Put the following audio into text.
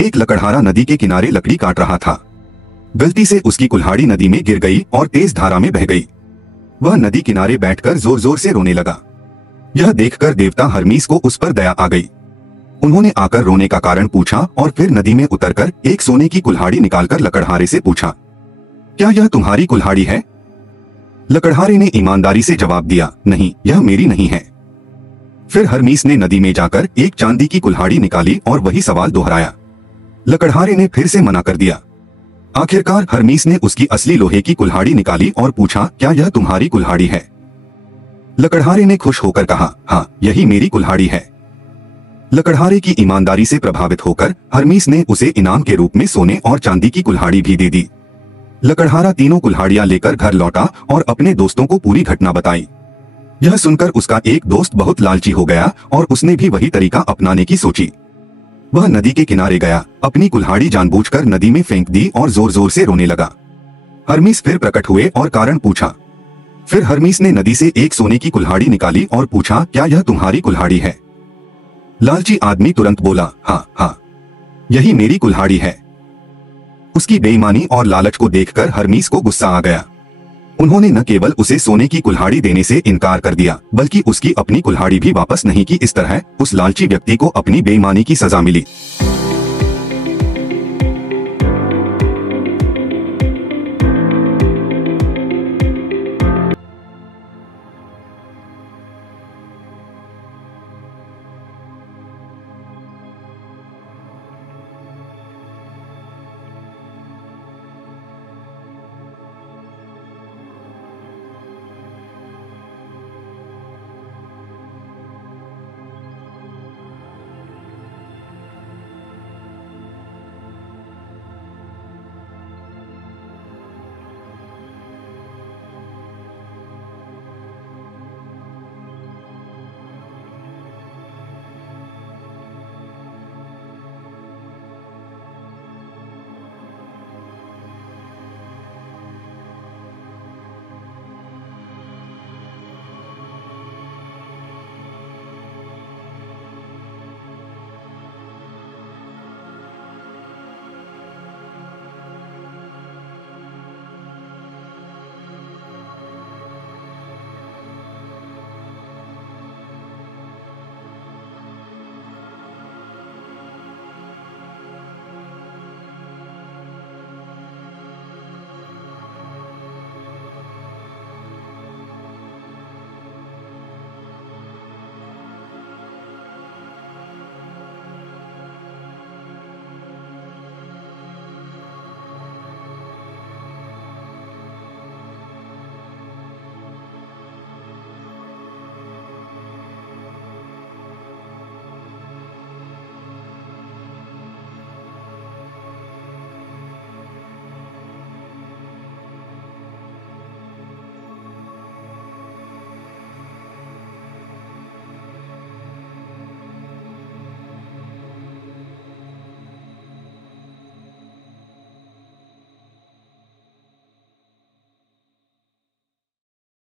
एक लकड़हारा नदी के किनारे लकड़ी काट रहा था। गलती से उसकी कुल्हाड़ी नदी में गिर गई और तेज धारा में बह गई। वह नदी किनारे बैठकर जोर जोर से रोने लगा। यह देखकर देवता हर्मीस को उस पर दया आ गई। उन्होंने आकर रोने का कारण पूछा और फिर नदी में उतरकर एक सोने की कुल्हाड़ी निकालकर लकड़हारे से पूछा, क्या यह तुम्हारी कुल्हाड़ी है? लकड़हारे ने ईमानदारी से जवाब दिया, नहीं, यह मेरी नहीं है। फिर हर्मीस ने नदी में जाकर एक चांदी की कुल्हाड़ी निकाली और वही सवाल दोहराया। लकड़हारे ने फिर से मना कर दिया। आखिरकार हर्मीस ने उसकी असली लोहे की कुल्हाड़ी निकाली और पूछा, क्या यह तुम्हारी कुल्हाड़ी है? लकड़हारे ने खुश होकर कहा, हाँ, यही मेरी कुल्हाड़ी है। लकड़हारे की ईमानदारी से प्रभावित होकर हर्मीस ने उसे इनाम के रूप में सोने और चांदी की कुल्हाड़ी भी दे दी। लकड़हारा तीनों कुल्हाड़ियां लेकर घर लौटा और अपने दोस्तों को पूरी घटना बताई। यह सुनकर उसका एक दोस्त बहुत लालची हो गया और उसने भी वही तरीका अपनाने की सोची। वह नदी के किनारे गया, अपनी कुल्हाड़ी जानबूझकर नदी में फेंक दी और जोर जोर से रोने लगा। हर्मीस फिर प्रकट हुए और कारण पूछा। फिर हर्मीस ने नदी से एक सोने की कुल्हाड़ी निकाली और पूछा, क्या यह तुम्हारी कुल्हाड़ी है? लालची आदमी तुरंत बोला, हाँ हाँ, यही मेरी कुल्हाड़ी है। उसकी बेईमानी और लालच को देखकर हर्मीस को गुस्सा आ गया। उन्होंने न केवल उसे सोने की कुल्हाड़ी देने से इनकार कर दिया, बल्कि उसकी अपनी कुल्हाड़ी भी वापस नहीं की। इस तरह उस लालची व्यक्ति को अपनी बेईमानी की सजा मिली।